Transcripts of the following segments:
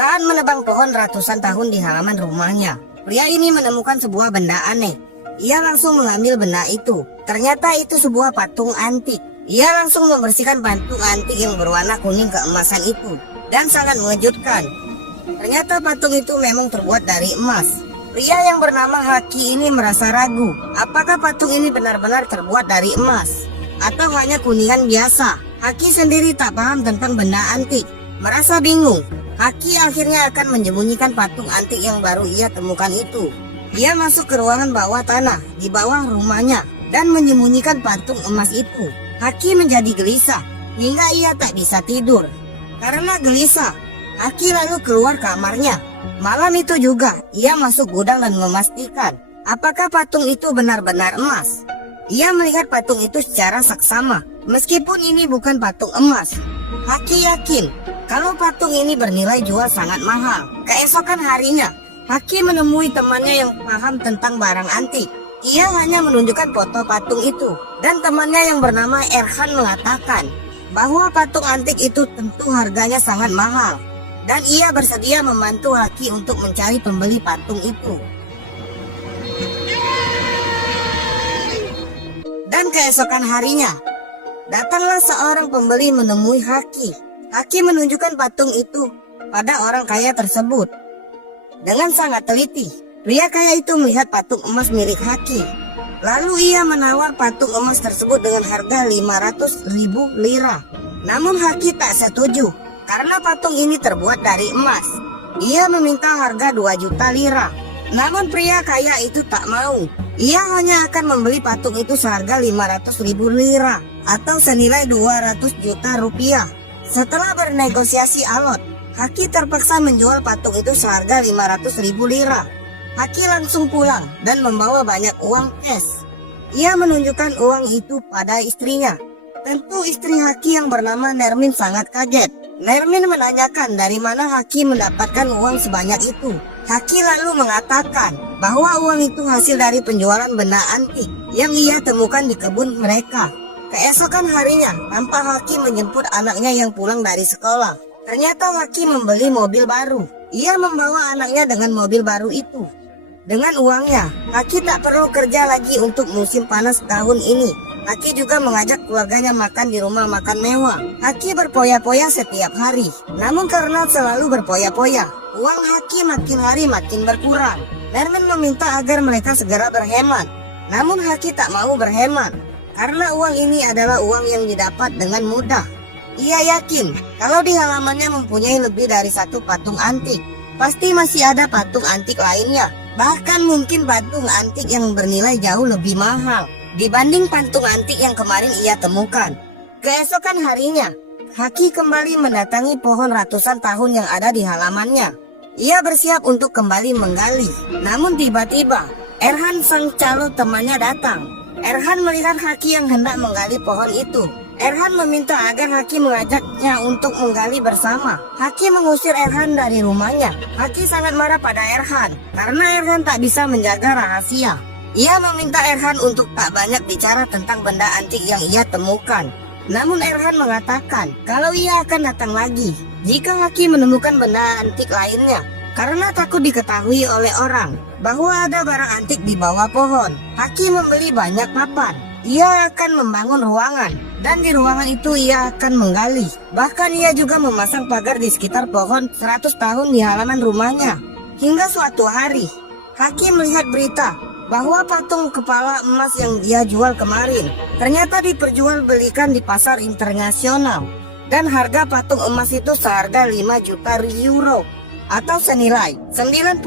Saat menebang pohon ratusan tahun di halaman rumahnya, pria ini menemukan sebuah benda aneh. Ia langsung mengambil benda itu. Ternyata itu sebuah patung antik. Ia langsung membersihkan patung antik yang berwarna kuning keemasan itu. Dan sangat mengejutkan. Ternyata patung itu memang terbuat dari emas. Pria yang bernama Haki ini merasa ragu. Apakah patung ini benar-benar terbuat dari emas? Atau hanya kuningan biasa? Haki sendiri tak paham tentang benda antik. Merasa bingung. Haki akhirnya akan menyembunyikan patung antik yang baru ia temukan itu. Ia masuk ke ruangan bawah tanah di bawah rumahnya dan menyembunyikan patung emas itu. Haki menjadi gelisah hingga ia tak bisa tidur. Karena gelisah, Haki lalu keluar kamarnya. Malam itu juga ia masuk gudang dan memastikan apakah patung itu benar-benar emas. Ia melihat patung itu secara saksama. Meskipun ini bukan patung emas, Haki yakin kalau patung ini bernilai jual sangat mahal. Keesokan harinya, Haki menemui temannya yang paham tentang barang antik. Ia hanya menunjukkan foto patung itu. Dan temannya yang bernama Erhan mengatakan bahwa patung antik itu tentu harganya sangat mahal. Dan ia bersedia membantu Haki untuk mencari pembeli patung itu. Dan keesokan harinya, datanglah seorang pembeli menemui Haki. Haki menunjukkan patung itu pada orang kaya tersebut. Dengan sangat teliti, pria kaya itu melihat patung emas milik Haki. Lalu ia menawar patung emas tersebut dengan harga 500.000 lira. Namun Haki tak setuju, karena patung ini terbuat dari emas. Ia meminta harga 2 juta lira. Namun pria kaya itu tak mau. Ia hanya akan membeli patung itu seharga 500.000 lira atau senilai 200 juta rupiah. Setelah bernegosiasi alot, Haki terpaksa menjual patung itu seharga 500.000 lira. Haki langsung pulang dan membawa banyak uang cash. Ia menunjukkan uang itu pada istrinya. Tentu istri Haki yang bernama Nermin sangat kaget. Nermin menanyakan dari mana Haki mendapatkan uang sebanyak itu. Haki lalu mengatakan bahwa uang itu hasil dari penjualan benda antik yang ia temukan di kebun mereka. Keesokan harinya, tanpa Haki menjemput anaknya yang pulang dari sekolah. Ternyata Haki membeli mobil baru. Ia membawa anaknya dengan mobil baru itu. Dengan uangnya, Haki tak perlu kerja lagi untuk musim panas tahun ini. Haki juga mengajak keluarganya makan di rumah makan mewah. Haki berpoya-poya setiap hari. Namun karena selalu berpoya-poya, uang Haki makin hari makin berkurang. Nermin meminta agar mereka segera berhemat. Namun Haki tak mau berhemat. Karena uang ini adalah uang yang didapat dengan mudah. Ia yakin kalau di halamannya mempunyai lebih dari satu patung antik. Pasti masih ada patung antik lainnya. Bahkan mungkin patung antik yang bernilai jauh lebih mahal dibanding patung antik yang kemarin ia temukan. Keesokan harinya, Haki kembali mendatangi pohon ratusan tahun yang ada di halamannya. Ia bersiap untuk kembali menggali. Namun tiba-tiba, Erhan sang calo temannya datang. Erhan melihat Haki yang hendak menggali pohon itu. Erhan meminta agar Haki mengajaknya untuk menggali bersama. Haki mengusir Erhan dari rumahnya. Haki sangat marah pada Erhan karena Erhan tak bisa menjaga rahasia. Ia meminta Erhan untuk tak banyak bicara tentang benda antik yang ia temukan. Namun Erhan mengatakan kalau ia akan datang lagi jika Haki menemukan benda antik lainnya. Karena takut diketahui oleh orang bahwa ada barang antik di bawah pohon, Haki membeli banyak papan. Ia akan membangun ruangan, dan di ruangan itu ia akan menggali. Bahkan ia juga memasang pagar di sekitar pohon 100 tahun di halaman rumahnya. Hingga suatu hari, Haki melihat berita bahwa patung kepala emas yang dia jual kemarin ternyata diperjualbelikan di pasar internasional. Dan harga patung emas itu seharga 5 juta euro. Atau senilai 98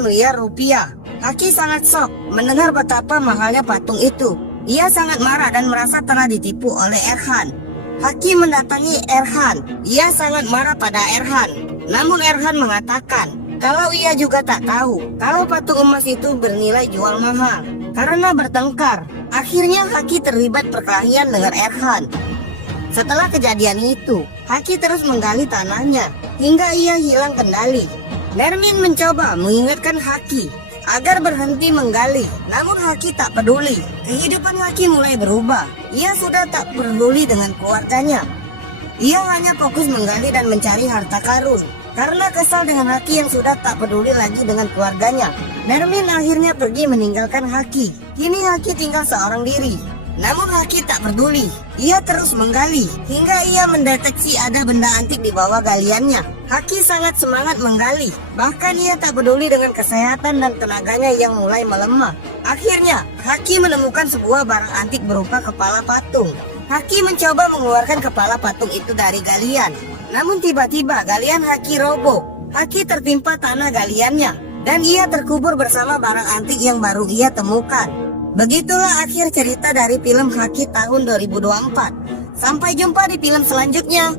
miliar rupiah. Haki sangat shock mendengar betapa mahalnya patung itu. Ia sangat marah dan merasa telah ditipu oleh Erhan. Haki mendatangi Erhan. Ia sangat marah pada Erhan. Namun Erhan mengatakan kalau ia juga tak tahu kalau patung emas itu bernilai jual mahal. Karena bertengkar, akhirnya Haki terlibat perkelahian dengan Erhan. Setelah kejadian itu, Haki terus menggali tanahnya hingga ia hilang kendali. Nermin mencoba mengingatkan Haki agar berhenti menggali, namun Haki tak peduli. Kehidupan Haki mulai berubah. Ia sudah tak peduli dengan keluarganya. Ia hanya fokus menggali dan mencari harta karun. Karena kesal dengan Haki yang sudah tak peduli lagi dengan keluarganya, Nermin akhirnya pergi meninggalkan Haki. Kini Haki tinggal seorang diri. Namun Haki tak peduli. Ia terus menggali hingga ia mendeteksi ada benda antik di bawah galiannya. Haki sangat semangat menggali. Bahkan ia tak peduli dengan kesehatan dan tenaganya yang mulai melemah. Akhirnya Haki menemukan sebuah barang antik berupa kepala patung. Haki mencoba mengeluarkan kepala patung itu dari galian. Namun tiba-tiba galian Haki roboh. Haki tertimpa tanah galiannya dan ia terkubur bersama barang antik yang baru ia temukan. Begitulah akhir cerita dari film Haki tahun 2024. Sampai jumpa di film selanjutnya.